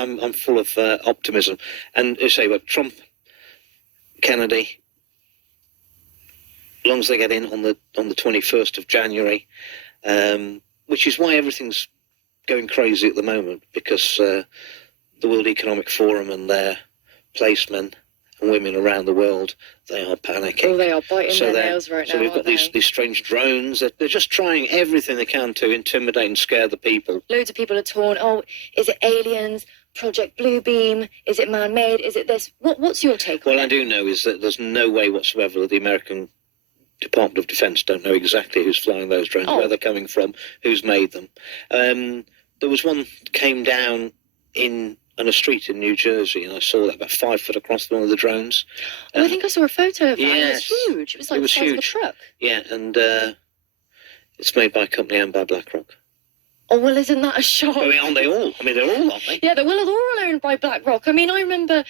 I'm full of optimism. And you say, well, Trump, Kennedy, as long as they get in on the 21st of January, which is why everything's going crazy at the moment, because the World Economic Forum and their placemen and women around the world, they are panicking. Oh, they are biting their nails right now. So we've got these strange drones. They're just trying everything they can to intimidate and scare the people. Loads of people are torn. Oh, is it aliens? Project Bluebeam? Is it man-made? Is it this? What's your take on it? What I do know is that there's no way whatsoever that the American Department of Defense don't know exactly who's flying those drones, where they're coming from, who's made them. There was one came down on a street in New Jersey, and I saw that about 5 foot across one of the drones. I think I saw a photo of that. Yes. It was huge. It was like the size of a truck. Yeah, and it's made by a company owned by Blackrock. Oh, well, isn't that a shock? I mean, aren't they all? I mean, they're all, aren't they? Yeah, they're all owned by Blackrock. I mean, I remember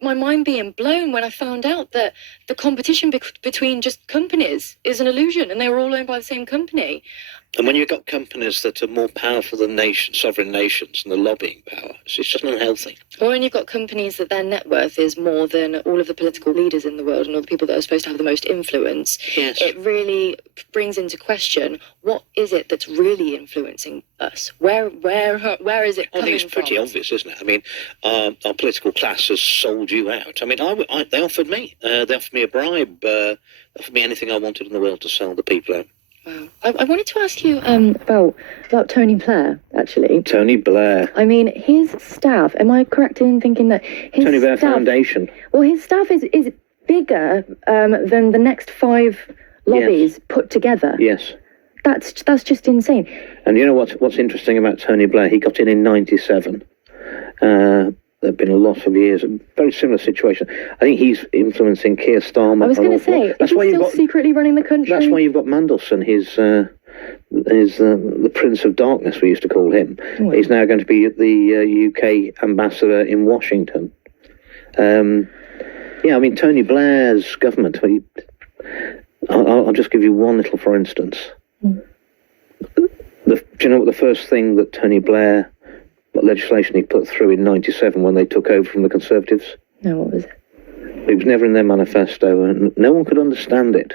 my mind being blown when I found out that the competition between just companies is an illusion, and they were all owned by the same company. And when you've got companies that are more powerful than sovereign nations and the lobbying power, it's just unhealthy. Or when you've got companies that their net worth is more than all of the political leaders in the world and all the people that are supposed to have the most influence, yes. It really brings into question, what is it that's really influencing us? Where is it coming from? I think it's pretty obvious, isn't it? I mean, our political class has sold you out. I mean, they offered me a bribe, offered me anything I wanted in the world to sell the people out. Wow. I wanted to ask you about Tony Blair, actually. Tony Blair. I mean, his staff, am I correct in thinking that his Tony Blair Foundation. Well, his staff is bigger than the next 5 lobbies put together. Yes. That's just insane. And you know what's interesting about Tony Blair? He got in 97. There have been a lot of years, a very similar situation. I think he's influencing Keir Starmer. I was going to say, is he still secretly running the country? That's why you've got Mandelson, the Prince of Darkness, we used to call him. Oh. He's now going to be the UK ambassador in Washington. Yeah, I mean, Tony Blair's government, I'll just give you one little for instance. Do you know what the first thing that Tony Blair... what legislation he put through in 97 when they took over from the Conservatives? No, what was it? It was never in their manifesto, and no one could understand it.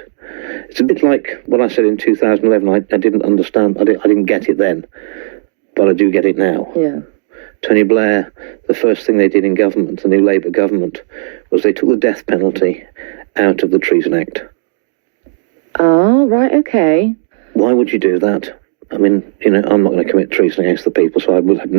It's a bit like what I said in 2011. I didn't understand. I didn't get it then, but I do get it now. Yeah. Tony Blair, the first thing they did in government, the new Labour government, was they took the death penalty out of the Treason Act. Oh, right, okay. Why would you do that? I mean, I'm not going to commit treason against the people, so I would have